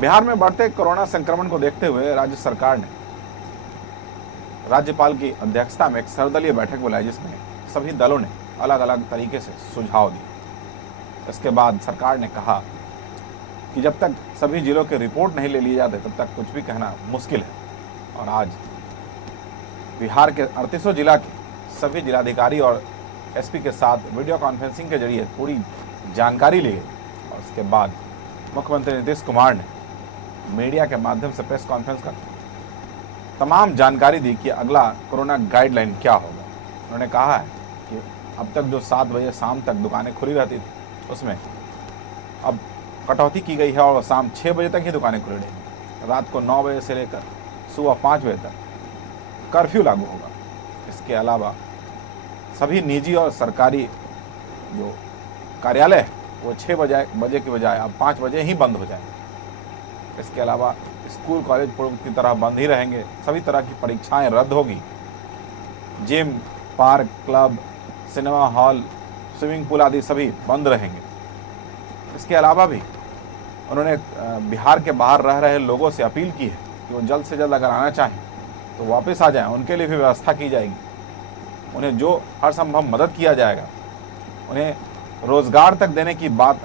बिहार में बढ़ते कोरोना संक्रमण को देखते हुए राज्य सरकार ने राज्यपाल की अध्यक्षता में एक सर्वदलीय बैठक बुलाई, जिसमें सभी दलों ने अलग अलग तरीके से सुझाव दिए। इसके बाद सरकार ने कहा कि जब तक सभी जिलों के रिपोर्ट नहीं ले लिए जाते तब तक कुछ भी कहना मुश्किल है। और आज बिहार के 38 जिला के सभी जिलाधिकारी और एसपी के साथ वीडियो कॉन्फ्रेंसिंग के जरिए पूरी जानकारी ली गई। और उसके बाद मुख्यमंत्री नीतीश कुमार ने मीडिया के माध्यम से प्रेस कॉन्फ्रेंस कर तमाम जानकारी दी कि अगला कोरोना गाइडलाइन क्या होगा। उन्होंने कहा है कि अब तक जो 7 बजे शाम तक दुकानें खुली रहती थी, उसमें अब कटौती की गई है और शाम 6 बजे तक ही दुकानें खुली रहेंगी। रात को 9 बजे से लेकर सुबह 5 बजे तक कर्फ्यू लागू होगा। इसके अलावा सभी निजी और सरकारी जो कार्यालय है वो 6 बजे के बजाय अब 5 बजे ही बंद हो जाएंगे। इसके अलावा स्कूल कॉलेज पूर्व की तरह बंद ही रहेंगे। सभी तरह की परीक्षाएं रद्द होगी। Gym, park, club, cinema hall, swimming pool आदि सभी बंद रहेंगे। इसके अलावा भी उन्होंने बिहार के बाहर रह रहे लोगों से अपील की है कि वो जल्द से जल्द अगर आना चाहें तो वापस आ जाएं। उनके लिए भी व्यवस्था की जाएगी। उन्हें जो हर संभव मदद किया जाएगा। उन्हें रोजगार तक देने की बात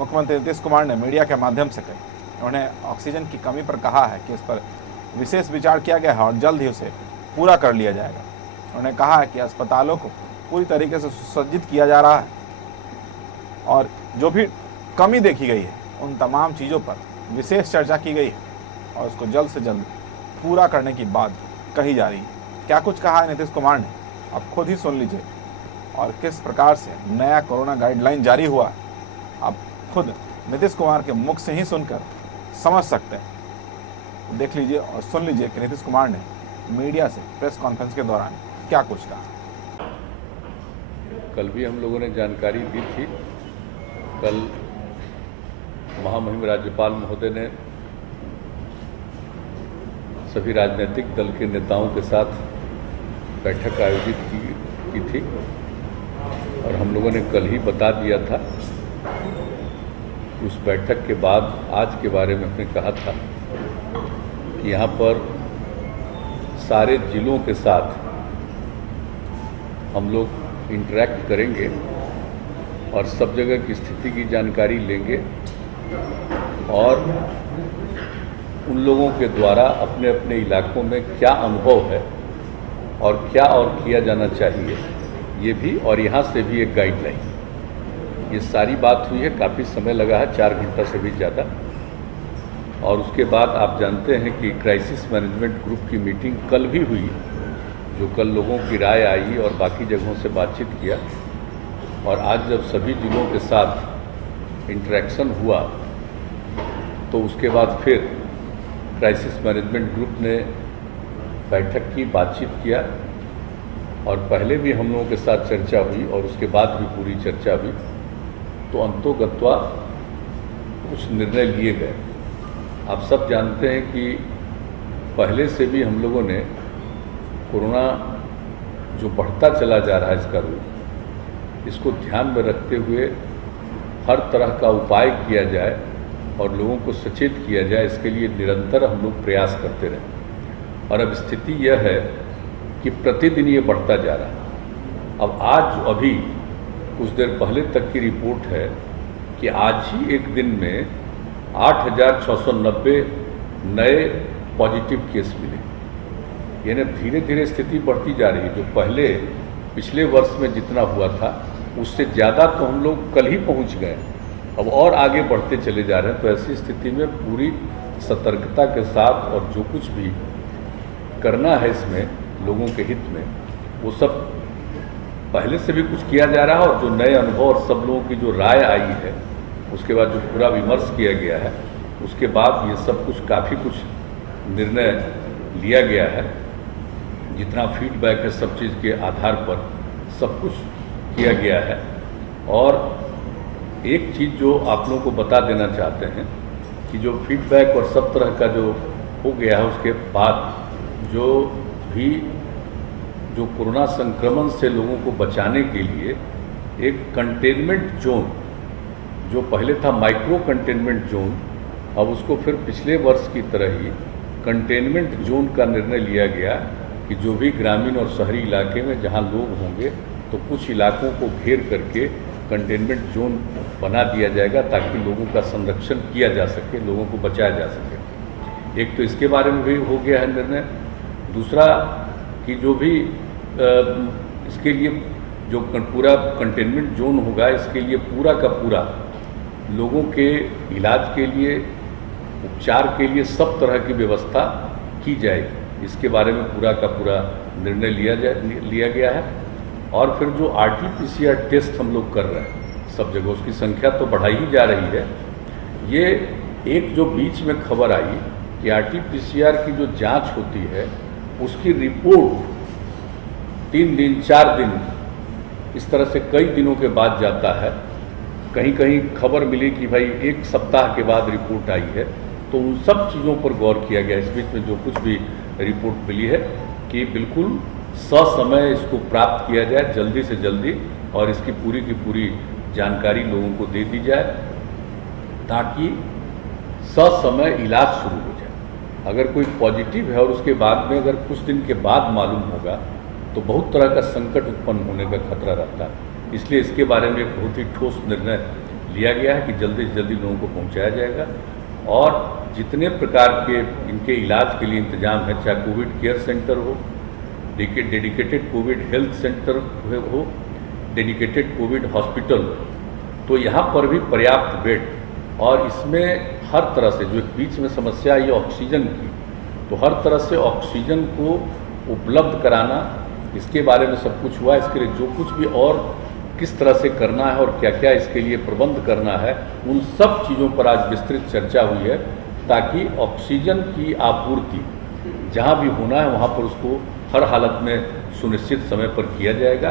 मुख्यमंत्री नीतीश कुमार ने मीडिया के माध्यम से कही। उन्होंने ऑक्सीजन की कमी पर कहा है कि इस पर विशेष विचार किया गया है और जल्द ही उसे पूरा कर लिया जाएगा। उन्होंने कहा है कि अस्पतालों को पूरी तरीके से सुसज्जित किया जा रहा है और जो भी कमी देखी गई है उन तमाम चीज़ों पर विशेष चर्चा की गई है और उसको जल्द से जल्द पूरा करने की बात कही जा रही है। क्या कुछ कहा है नीतीश कुमार ने, आप खुद ही सुन लीजिए। और किस प्रकार से नया कोरोना गाइडलाइन जारी हुआ, आप खुद नीतीश कुमार के मुख से ही सुनकर समझ सकते हैं। देख लीजिए और सुन लीजिए कि नीतीश कुमार ने मीडिया से प्रेस कॉन्फ्रेंस के दौरान क्या कुछ कहा। कल भी हम लोगों ने जानकारी दी थी। कल महामहिम राज्यपाल महोदय ने सभी राजनीतिक दल के नेताओं के साथ बैठक आयोजित की थी और हम लोगों ने कल ही बता दिया था। उस बैठक के बाद आज के बारे में हमने कहा था कि यहाँ पर सारे जिलों के साथ हम लोग इंटरेक्ट करेंगे और सब जगह की स्थिति की जानकारी लेंगे और उन लोगों के द्वारा अपने अपने इलाकों में क्या अनुभव है और क्या और किया जाना चाहिए, ये भी, और यहाँ से भी एक गाइडलाइन। ये सारी बात हुई है। काफ़ी समय लगा है, 4 घंटा से भी ज़्यादा। और उसके बाद आप जानते हैं कि क्राइसिस मैनेजमेंट ग्रुप की मीटिंग कल भी हुई, जो कल लोगों की राय आई और बाकी जगहों से बातचीत किया। और आज जब सभी जिलों के साथ इंटरेक्शन हुआ तो उसके बाद फिर क्राइसिस मैनेजमेंट ग्रुप ने बैठक की, बातचीत किया और पहले भी हम लोगों के साथ चर्चा हुई और उसके बाद भी पूरी चर्चा हुई। तो अंतोगत्वा कुछ निर्णय लिए गए। आप सब जानते हैं कि पहले से भी हम लोगों ने कोरोना जो बढ़ता चला जा रहा है इसका रूप, इसको ध्यान में रखते हुए हर तरह का उपाय किया जाए और लोगों को सचेत किया जाए, इसके लिए निरंतर हम लोग प्रयास करते रहे। और अब स्थिति यह है कि प्रतिदिन ये बढ़ता जा रहा है। अब आज अभी कुछ देर पहले तक की रिपोर्ट है कि आज ही एक दिन में 8,690 नए पॉजिटिव केस मिले। यानी धीरे धीरे स्थिति बढ़ती जा रही है। जो पहले पिछले वर्ष में जितना हुआ था उससे ज़्यादा तो हम लोग कल ही पहुंच गए, अब और आगे बढ़ते चले जा रहे हैं। तो ऐसी स्थिति में पूरी सतर्कता के साथ और जो कुछ भी करना है इसमें लोगों के हित में, वो सब पहले से भी कुछ किया जा रहा है। और जो नए अनुभव और सब लोगों की जो राय आई है, उसके बाद जो पूरा विमर्श किया गया है, उसके बाद ये सब कुछ काफ़ी कुछ निर्णय लिया गया है। जितना फीडबैक है सब चीज़ के आधार पर सब कुछ किया गया है। और एक चीज़ जो आप लोगों को बता देना चाहते हैं कि जो फीडबैक और सब तरह का जो हो गया है, उसके बाद जो भी जो कोरोना संक्रमण से लोगों को बचाने के लिए एक कंटेनमेंट जोन, जो पहले था माइक्रो कंटेनमेंट जोन, अब उसको फिर पिछले वर्ष की तरह ही कंटेनमेंट जोन का निर्णय लिया गया कि जो भी ग्रामीण और शहरी इलाके में जहाँ लोग होंगे तो कुछ इलाकों को घेर करके कंटेनमेंट जोन बना दिया जाएगा ताकि लोगों का संरक्षण किया जा सके, लोगों को बचाया जा सके। एक तो इसके बारे में भी हो गया है निर्णय। दूसरा कि जो भी इसके लिए जो पूरा कंटेनमेंट जोन होगा, इसके लिए पूरा का पूरा लोगों के इलाज के लिए, उपचार के लिए सब तरह की व्यवस्था की जाएगी। इसके बारे में पूरा का पूरा निर्णय लिया गया है। और फिर जो RT-PCR टेस्ट हम लोग कर रहे हैं सब जगह, उसकी संख्या तो बढ़ाई ही जा रही है। ये एक जो बीच में खबर आई कि RT-PCR की जो जांच होती है उसकी रिपोर्ट 3 दिन 4 दिन इस तरह से कई दिनों के बाद जाता है। कहीं कहीं खबर मिली कि भाई 1 सप्ताह के बाद रिपोर्ट आई है। तो उन सब चीज़ों पर गौर किया गया। इस बीच में जो कुछ भी रिपोर्ट मिली है कि बिल्कुल ससमय इसको प्राप्त किया जाए, जल्दी से जल्दी, और इसकी पूरी की पूरी जानकारी लोगों को दे दी जाए ताकि ससमय इलाज शुरू हो जाए। अगर कोई पॉजिटिव है और उसके बाद में अगर कुछ दिन के बाद मालूम होगा तो बहुत तरह का संकट उत्पन्न होने का खतरा रहता है। इसलिए इसके बारे में एक बहुत ही ठोस निर्णय लिया गया है कि जल्दी से जल्दी लोगों को पहुंचाया जाएगा। और जितने प्रकार के इनके इलाज के लिए इंतजाम है, चाहे कोविड केयर सेंटर हो, डेडिकेटेड कोविड हेल्थ सेंटर हो, डेडिकेटेड कोविड हॉस्पिटल, तो यहाँ पर भी पर्याप्त बेड, और इसमें हर तरह से जो बीच में समस्या आई ऑक्सीजन की, तो हर तरह से ऑक्सीजन को उपलब्ध कराना, इसके बारे में सब कुछ हुआ। इसके लिए जो कुछ भी और किस तरह से करना है और क्या क्या इसके लिए प्रबंध करना है, उन सब चीज़ों पर आज विस्तृत चर्चा हुई है ताकि ऑक्सीजन की आपूर्ति जहाँ भी होना है वहाँ पर उसको हर हालत में सुनिश्चित समय पर किया जाएगा।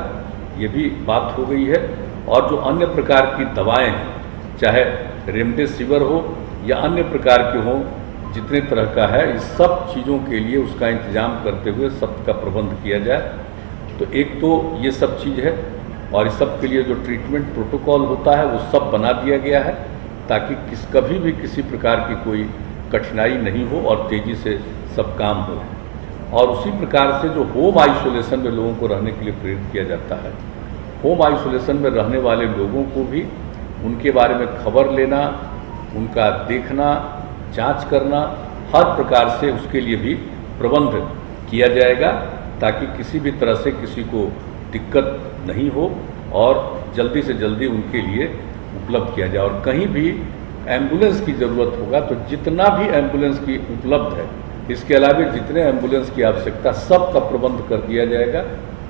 ये भी बात हो गई है। और जो अन्य प्रकार की दवाएं हैं, चाहे रेमडेसिविर हो या अन्य प्रकार के हों, जितने तरह का है, इस सब चीज़ों के लिए उसका इंतजाम करते हुए सबका प्रबंध किया जाए। तो एक तो ये सब चीज़ है, और इस सब के लिए जो ट्रीटमेंट प्रोटोकॉल होता है वो सब बना दिया गया है ताकि कभी भी किसी प्रकार की कोई कठिनाई नहीं हो और तेज़ी से सब काम हो। और उसी प्रकार से जो होम आइसोलेशन में लोगों को रहने के लिए प्रेरित किया जाता है, होम आइसोलेशन में रहने वाले लोगों को भी उनके बारे में खबर लेना, उनका देखना, जांच करना, हर प्रकार से उसके लिए भी प्रबंध किया जाएगा ताकि किसी भी तरह से किसी को दिक्कत नहीं हो और जल्दी से जल्दी उनके लिए उपलब्ध किया जाए। और कहीं भी एम्बुलेंस की ज़रूरत होगा तो जितना भी एम्बुलेंस की उपलब्ध है, इसके अलावा जितने एम्बुलेंस की आवश्यकता, सब का प्रबंध कर दिया जाएगा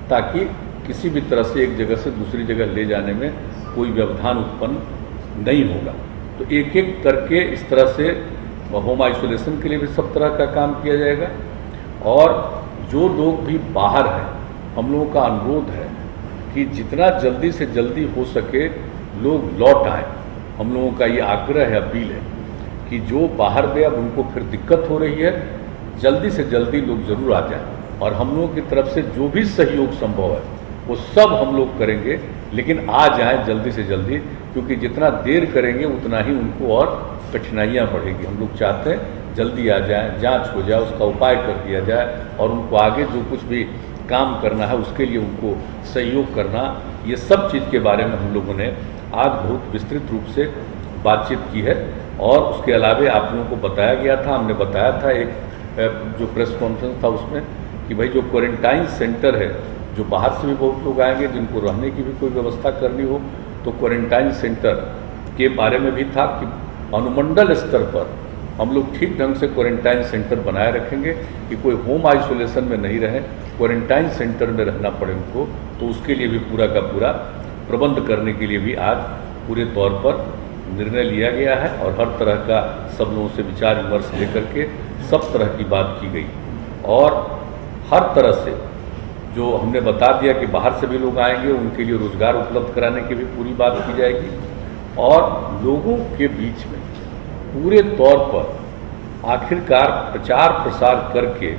ताकि किसी भी तरह से एक जगह से दूसरी जगह ले जाने में कोई व्यवधान उत्पन्न नहीं होगा। तो एक एक करके इस तरह से होम आइसोलेशन के लिए भी सब तरह का काम किया जाएगा। और जो लोग भी बाहर हैं, हम लोगों का अनुरोध है कि जितना जल्दी से जल्दी हो सके लोग लौट आएँ। हम लोगों का ये आग्रह है, अपील है कि जो बाहर गए अब उनको फिर दिक्कत हो रही है, जल्दी से जल्दी लोग ज़रूर आ जाएं। और हम लोगों की तरफ से जो भी सहयोग संभव है वो सब हम लोग करेंगे, लेकिन आ जाएं जल्दी से जल्दी, क्योंकि जितना देर करेंगे उतना ही उनको और कठिनाइयाँ बढ़ेगी। हम लोग चाहते हैं जल्दी आ जाएं, जांच हो जाए, उसका उपाय कर दिया जाए और उनको आगे जो कुछ भी काम करना है उसके लिए उनको सहयोग करना। ये सब चीज़ के बारे में हम लोगों ने आज बहुत विस्तृत रूप से बातचीत की है। और उसके अलावा आप लोगों को बताया गया था, हमने बताया था एक जो प्रेस कॉन्फ्रेंस था उसमें कि भाई जो क्वारंटाइन सेंटर है, जो बाहर से भी बहुत लोग आएंगे, जिनको रहने की भी कोई व्यवस्था करनी हो, तो क्वारंटाइन सेंटर के बारे में भी था कि अनुमंडल स्तर पर हम लोग ठीक ढंग से क्वारंटाइन सेंटर बनाए रखेंगे कि कोई होम आइसोलेशन में नहीं रहे, क्वारंटाइन सेंटर में रहना पड़े उनको। तो उसके लिए भी पूरा का पूरा प्रबंध करने के लिए भी आज पूरे तौर पर निर्णय लिया गया है। और हर तरह का सब लोगों से विचार विमर्श लेकर के सब तरह की बात की गई। और हर तरह से जो हमने बता दिया कि बाहर से भी लोग आएंगे, उनके लिए रोजगार उपलब्ध कराने की भी पूरी बात की जाएगी। और लोगों के बीच में पूरे तौर पर आखिरकार प्रचार प्रसार करके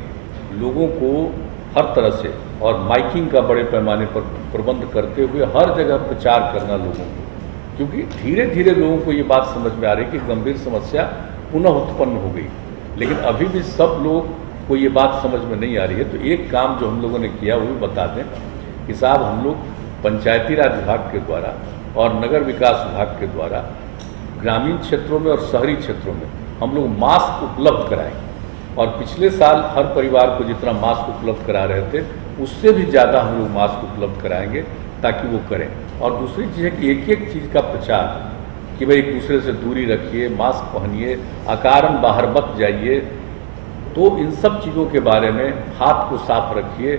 लोगों को हर तरह से और माइकिंग का बड़े पैमाने पर प्रबंध करते हुए हर जगह प्रचार करना लोगों को, क्योंकि धीरे धीरे लोगों को ये बात समझ में आ रही है कि गंभीर समस्या पुनः उत्पन्न हो गई। लेकिन अभी भी सब लोग को ये बात समझ में नहीं आ रही है। तो एक काम जो हम लोगों ने किया वो भी बता दें कि साहब, हम लोग पंचायती राज विभाग के द्वारा और नगर विकास विभाग के द्वारा ग्रामीण क्षेत्रों में और शहरी क्षेत्रों में हम लोग मास्क उपलब्ध कराएंगे। और पिछले साल हर परिवार को जितना मास्क उपलब्ध करा रहे थे उससे भी ज़्यादा हम लोग मास्क उपलब्ध कराएंगे ताकि वो करें। और दूसरी चीज़ है कि एक एक चीज़ का प्रचार कि भाई एक दूसरे से दूरी रखिए, मास्क पहनिए, अकारण बाहर मत जाइए, तो इन सब चीज़ों के बारे में, हाथ को साफ रखिए,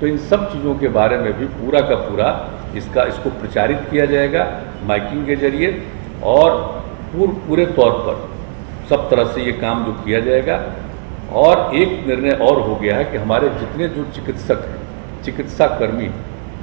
तो इन सब चीज़ों के बारे में भी पूरा का पूरा इसको प्रचारित किया जाएगा माइकिंग के जरिए। और पूरे तौर पर सब तरह से ये काम जो किया जाएगा। और एक निर्णय और हो गया है कि हमारे जितने जो चिकित्सक हैं, चिकित्सा कर्मी,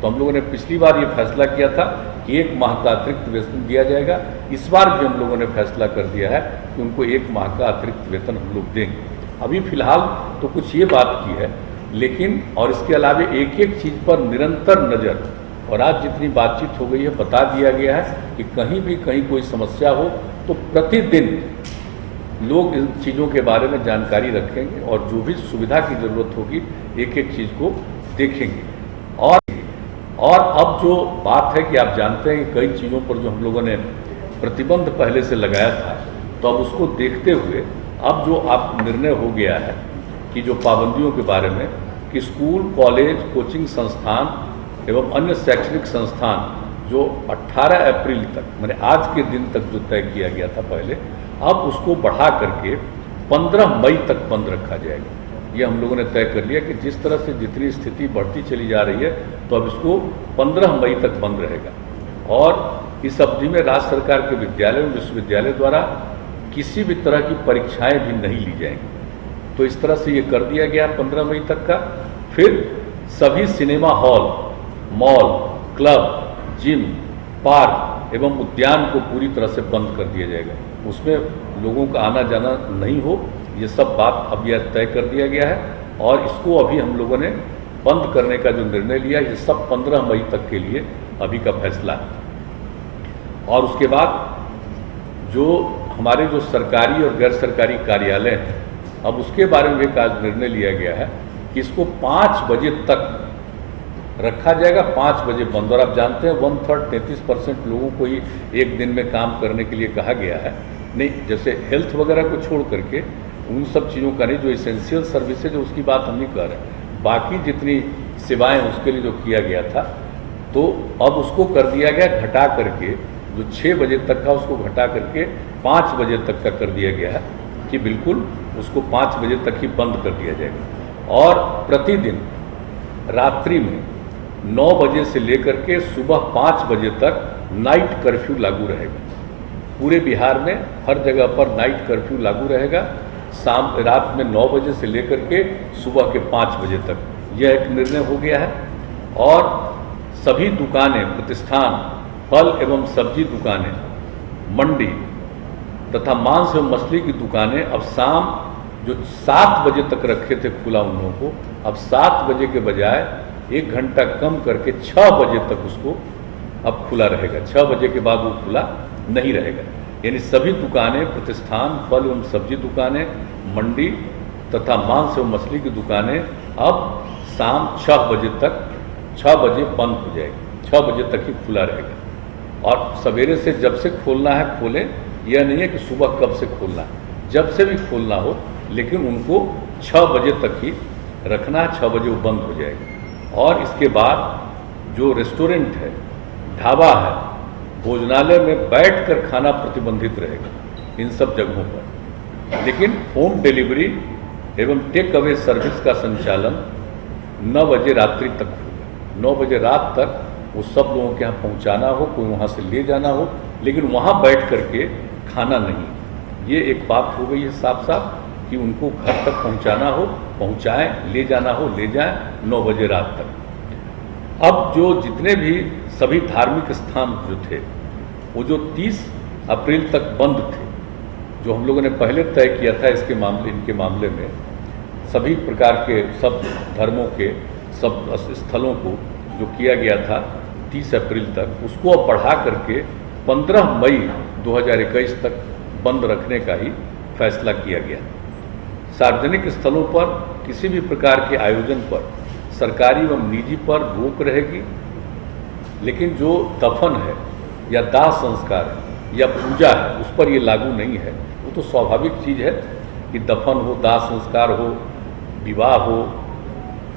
तो हम लोगों ने पिछली बार ये फैसला किया था कि 1 माह का अतिरिक्त वेतन दिया जाएगा। इस बार भी हम लोगों ने फैसला कर दिया है कि उनको 1 माह का अतिरिक्त वेतन हम लोग देंगे। अभी फिलहाल तो कुछ ये बात की है, लेकिन और इसके अलावा एक एक चीज़ पर निरंतर नज़र, और आज जितनी बातचीत हो गई है बता दिया गया है कि कहीं भी कहीं कोई समस्या हो तो प्रतिदिन लोग इन चीज़ों के बारे में जानकारी रखेंगे और जो भी सुविधा की ज़रूरत होगी एक एक चीज़ को देखेंगे। और अब जो बात है कि आप जानते हैं कि कई चीज़ों पर जो हम लोगों ने प्रतिबंध पहले से लगाया था, तो अब उसको देखते हुए अब जो आप निर्णय हो गया है कि जो पाबंदियों के बारे में कि स्कूल, कॉलेज, कोचिंग संस्थान एवं अन्य शैक्षणिक संस्थान जो 18 अप्रैल तक, मैंने आज के दिन तक जो तय किया गया था पहले, अब उसको बढ़ा करके 15 मई तक बंद रखा जाएगा। ये हम लोगों ने तय कर लिया कि जिस तरह से जितनी स्थिति बढ़ती चली जा रही है तो अब इसको 15 मई तक बंद रहेगा। और इस अवधि में राज्य सरकार के विद्यालय और विश्वविद्यालय द्वारा किसी भी तरह की परीक्षाएं भी नहीं ली जाएंगी। तो इस तरह से ये कर दिया गया 15 मई तक का। फिर सभी cinema hall, mall, club, gym, park एवं उद्यान को पूरी तरह से बंद कर दिया जाएगा। उसमें लोगों का आना जाना नहीं हो, ये सब बात अब यह तय कर दिया गया है। और इसको अभी हम लोगों ने बंद करने का जो निर्णय लिया, ये सब 15 मई तक के लिए अभी का फैसला है। और उसके बाद जो हमारे जो सरकारी और गैर सरकारी कार्यालय हैं, अब उसके बारे में एक आज निर्णय लिया गया है कि इसको 5 बजे तक रखा जाएगा, 5 बजे बंद। और आप जानते हैं 1/3 33% लोगों को ही एक दिन में काम करने के लिए कहा गया है। नहीं, जैसे हेल्थ वगैरह को छोड़ करके उन सब चीज़ों का नहीं, जो इसेंशियल सर्विसेज है उसकी बात हम नहीं कर रहे हैं, बाकी जितनी सेवाएं उसके लिए जो किया गया था, तो अब उसको कर दिया गया घटा करके, जो 6 बजे तक का उसको घटा करके 5 बजे तक का कर दिया गया है कि बिल्कुल उसको 5 बजे तक ही बंद कर दिया जाएगा। और प्रतिदिन रात्रि में 9 बजे से लेकर के सुबह 5 बजे तक नाइट कर्फ्यू लागू रहेगा। पूरे बिहार में हर जगह पर नाइट कर्फ्यू लागू रहेगा, रात में 9 बजे से लेकर के सुबह के 5 बजे तक। यह एक निर्णय हो गया है। और सभी दुकानें, प्रतिष्ठान, फल एवं सब्जी दुकानें, मंडी तथा मांस एवं मछली की दुकानें अब शाम जो 7 बजे तक रखे थे खुला उन लोगों को, अब 7 बजे के बजाय 1 घंटा कम करके 6 बजे तक उसको अब खुला रहेगा। 6 बजे के बाद वो खुला नहीं रहेगा। यानी सभी दुकानें, प्रतिष्ठान, फल एवं सब्जी दुकानें, मंडी तथा मांस एवं मछली की दुकानें अब शाम 6 बजे तक, 6 बजे बंद हो जाएगी, 6 बजे तक ही खुला रहेगा। और सवेरे से जब से खोलना है खोलें, यह नहीं है कि सुबह कब से खोलना है, जब से भी खोलना हो, लेकिन उनको 6 बजे तक ही रखना है, 6 बजे वो बंद हो जाएगा। और इसके बाद जो रेस्टोरेंट है, ढाबा है, भोजनालय में बैठकर खाना प्रतिबंधित रहेगा इन सब जगहों पर। लेकिन होम डिलीवरी एवं टेक अवे सर्विस का संचालन 9 बजे रात्रि तक होगा। 9 बजे रात तक वो सब लोगों के यहाँ पहुँचाना हो, कोई वहाँ से ले जाना हो, लेकिन वहाँ बैठ करके खाना नहीं। ये एक बात हो गई है साफ साफ कि उनको घर तक पहुँचाना हो पहुँचाएँ, ले जाना हो ले जाएँ, 9 बजे रात तक। अब जो जितने भी सभी धार्मिक स्थान जो थे, वो जो 30 अप्रैल तक बंद थे, जो हम लोगों ने पहले तय किया था इनके मामले में, सभी प्रकार के सब धर्मों के सब स्थलों को जो किया गया था 30 अप्रैल तक, उसको अब बढ़ा करके 15 मई 2021 तक बंद रखने का ही फैसला किया गया। सार्वजनिक स्थलों पर किसी भी प्रकार के आयोजन पर सरकारी एवं निजी पर रोक रहेगी, लेकिन जो दफन है या दाह संस्कार है या पूजा है उस पर ये लागू नहीं है। वो तो स्वाभाविक चीज़ है कि दफन हो, दाह संस्कार हो, विवाह हो,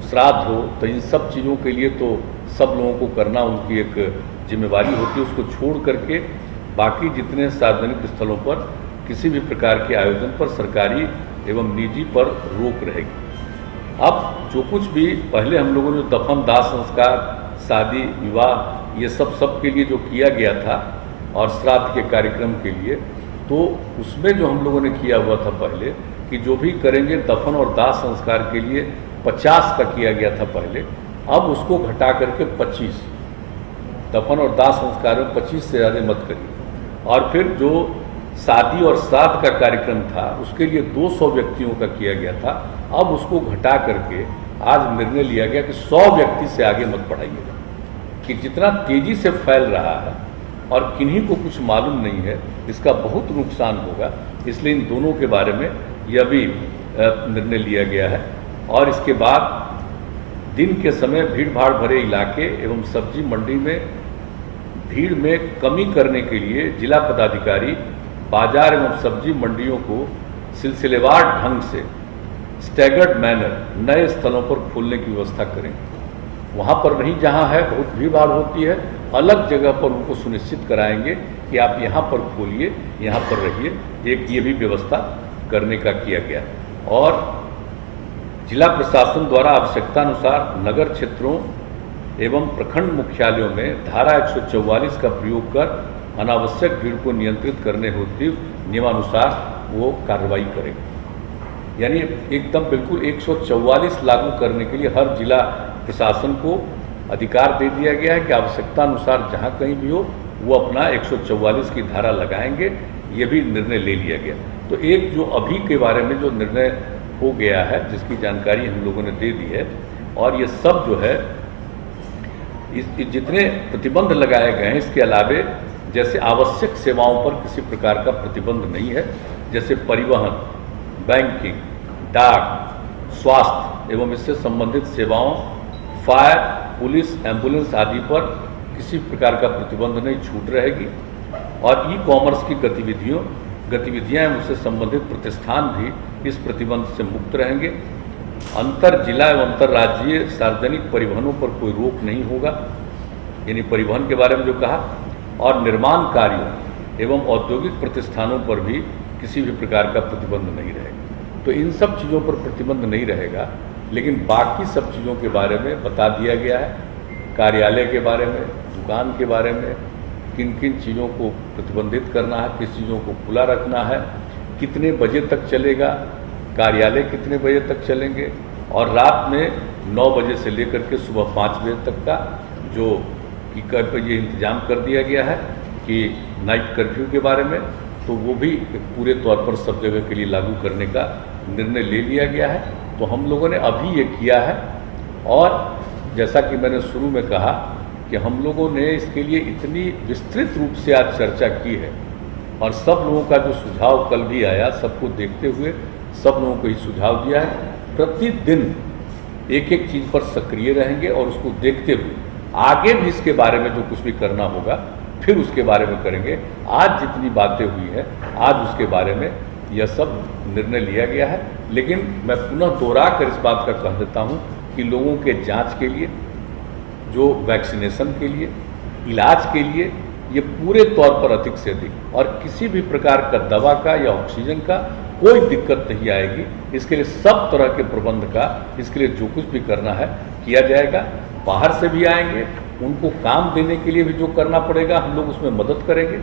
श्राद्ध हो, तो इन सब चीज़ों के लिए तो सब लोगों को करना उनकी एक जिम्मेवारी होती है। उसको छोड़ करके बाकी जितने सार्वजनिक स्थलों पर किसी भी प्रकार के आयोजन पर सरकारी एवं निजी पर रोक रहेगी। अब जो कुछ भी पहले हम लोगों ने दफन, दाह संस्कार, शादी, विवाह ये सब के लिए जो किया गया था और श्राद्ध के कार्यक्रम के लिए, तो उसमें जो हम लोगों ने किया हुआ था पहले कि जो भी करेंगे दफन और दाह संस्कार के लिए 50 का किया गया था पहले, अब उसको घटा करके 25, दफन और दाह संस्कार में 25 से ज़्यादा मत करिए। और फिर जो शादी और श्राद्ध का कार्यक्रम था उसके लिए 200 व्यक्तियों का किया गया था, अब उसको घटा करके आज निर्णय लिया गया कि 100 व्यक्ति से आगे मत बढ़ाइएगा। कि जितना तेज़ी से फैल रहा है और किन्हीं को कुछ मालूम नहीं है, इसका बहुत नुकसान होगा, इसलिए इन दोनों के बारे में यह भी निर्णय लिया गया है। और इसके बाद दिन के समय भीड़ भाड़ भरे इलाके एवं सब्जी मंडी में भीड़ में कमी करने के लिए जिला पदाधिकारी बाजार एवं सब्जी मंडियों को सिलसिलेवार ढंग से स्टैगर्ड मैनर नए स्थलों पर खोलने की व्यवस्था करें। वहाँ पर नहीं जहाँ है बहुत भीड़ भाड़ होती है, अलग जगह पर उनको सुनिश्चित कराएंगे कि आप यहाँ पर खोलिए, यहाँ पर रहिए। एक ये भी व्यवस्था करने का किया गया। और जिला प्रशासन द्वारा आवश्यकतानुसार नगर क्षेत्रों एवं प्रखंड मुख्यालयों में धारा 144 का प्रयोग कर अनावश्यक भीड़ को नियंत्रित करने हेतु नियमानुसार वो कार्रवाई करेंगे। यानी एकदम बिल्कुल 144 लागू करने के लिए हर जिला प्रशासन को अधिकार दे दिया गया है कि आवश्यकतानुसार जहाँ कहीं भी हो वो अपना 144 की धारा लगाएंगे। ये भी निर्णय ले लिया गया। तो एक जो अभी के बारे में जो निर्णय हो गया है जिसकी जानकारी हम लोगों ने दे दी है, और ये सब जो है जितने प्रतिबंध लगाए गए हैं इसके अलावे जैसे आवश्यक सेवाओं पर किसी प्रकार का प्रतिबंध नहीं है, जैसे परिवहन, बैंकिंग, डाक, स्वास्थ्य एवं इससे संबंधित सेवाओं, फायर, पुलिस, एम्बुलेंस आदि पर किसी प्रकार का प्रतिबंध नहीं, छूट रहेगी। और ई कॉमर्स की गतिविधियां एवं उससे संबंधित प्रतिष्ठान भी इस प्रतिबंध से मुक्त रहेंगे। अंतर जिला एवं अंतर्राज्यीय सार्वजनिक परिवहनों पर कोई रोक नहीं होगा, यानी परिवहन के बारे में जो कहा, और निर्माण कार्यों एवं औद्योगिक प्रतिष्ठानों पर भी किसी भी प्रकार का प्रतिबंध नहीं रहेगा। तो इन सब चीज़ों पर प्रतिबंध नहीं रहेगा, लेकिन बाकी सब चीज़ों के बारे में बता दिया गया है। कार्यालय के बारे में, दुकान के बारे में, किन किन चीज़ों को प्रतिबंधित करना है, किस चीज़ों को खुला रखना है, कितने बजे तक चलेगा, कार्यालय कितने बजे तक चलेंगे, और रात में 9 बजे से लेकर के सुबह 5 बजे तक का जो ये इंतजाम कर दिया गया है कि नाइट कर्फ्यू के बारे में, तो वो भी पूरे तौर पर सब जगह के लिए लागू करने का निर्णय ले लिया गया है। तो हम लोगों ने अभी ये किया है। और जैसा कि मैंने शुरू में कहा कि हम लोगों ने इसके लिए इतनी विस्तृत रूप से आज चर्चा की है, और सब लोगों का जो सुझाव कल भी आया, सबको देखते हुए सब लोगों को ये सुझाव दिया है। प्रतिदिन एक एक चीज़ पर सक्रिय रहेंगे और उसको देखते हुए आगे भी इसके बारे में जो कुछ भी करना होगा फिर उसके बारे में करेंगे। आज जितनी बातें हुई हैं आज उसके बारे में यह सब निर्णय लिया गया है। लेकिन मैं पुनः दोहरा कर इस बात का कह देता हूँ कि लोगों के जांच के लिए, जो वैक्सीनेशन के लिए, इलाज के लिए ये पूरे तौर पर अधिक से अधिक, और किसी भी प्रकार का दवा का या ऑक्सीजन का कोई दिक्कत नहीं आएगी। इसके लिए सब तरह के प्रबंध का, इसके लिए जो कुछ भी करना है किया जाएगा। बाहर से भी आएंगे, उनको काम देने के लिए भी जो करना पड़ेगा हम लोग उसमें मदद करेंगे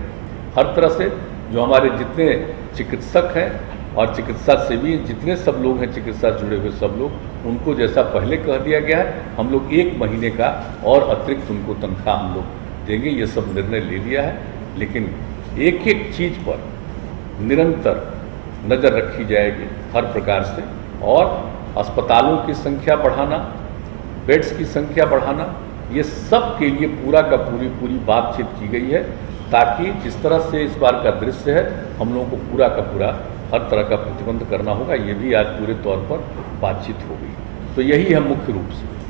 हर तरह से। जो हमारे जितने चिकित्सक हैं और चिकित्सा सेवी जितने सब लोग हैं, चिकित्सा जुड़े हुए सब लोग, उनको जैसा पहले कह दिया गया है, हम लोग 1 महीने का और अतिरिक्त उनको तनख्वाह हम लोग देंगे। ये सब निर्णय ले लिया है। लेकिन एक एक चीज़ पर निरंतर नज़र रखी जाएगी हर प्रकार से, और अस्पतालों की संख्या बढ़ाना, बेड्स की संख्या बढ़ाना, ये सब के लिए पूरा का पूरी बातचीत की गई है, ताकि जिस तरह से इस बार का दृश्य है हम लोगों को पूरा का पूरा हर तरह का प्रतिबंध करना होगा, ये भी आज पूरे तौर पर बातचीत हो गई। तो यही है मुख्य रूप से।